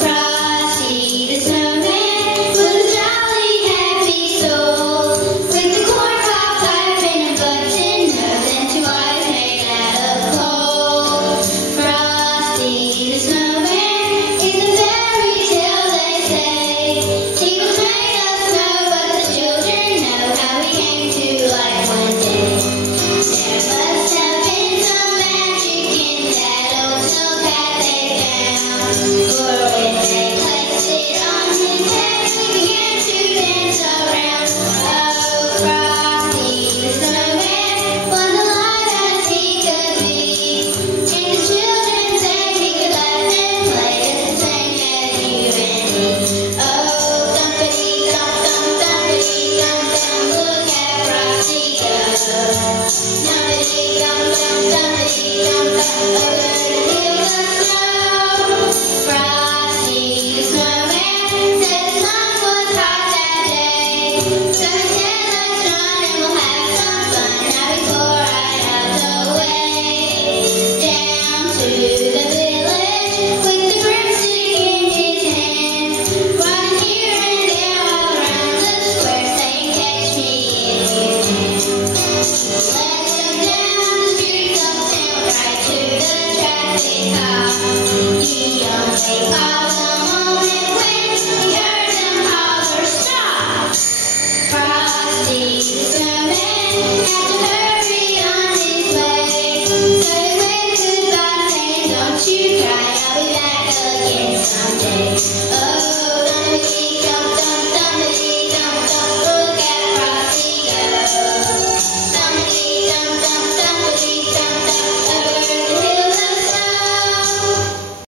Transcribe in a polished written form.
Frosty the Snowman was a jolly happy soul, with a corn cob pipe and a button nose and two eyes made out of coal. Frosty the Snowman is a fairy tale, they say. He was made of snow, but the children know how he came to life one day. There must have been some magic in that old snowcat they found, for when they placed it on his head, he began to dance around. Oh, Frosty the Snowman was alive as he could be, and the children said he could laugh and play just the same as you and me. Oh, thumpity-thump, thump, thumpity-thump, thump, look at Frosty go. Thumpity-thump, thump, thumpity-thump, thump, over the hills of snow. Frosty the Snowman said the sun was hot that day, so he said, let's run and we'll have some fun now before I melt away. Down to the village with the broomstick in his hand, running here and there all around the square, saying, catch me if you can. Led them down the streets of town right to the traffic cop. He only paused a moment when he heard them holler, stop! Frosty the Snowman had to hurry on his way, so he waved goodbye saying, don't you cry, I'll be back again someday.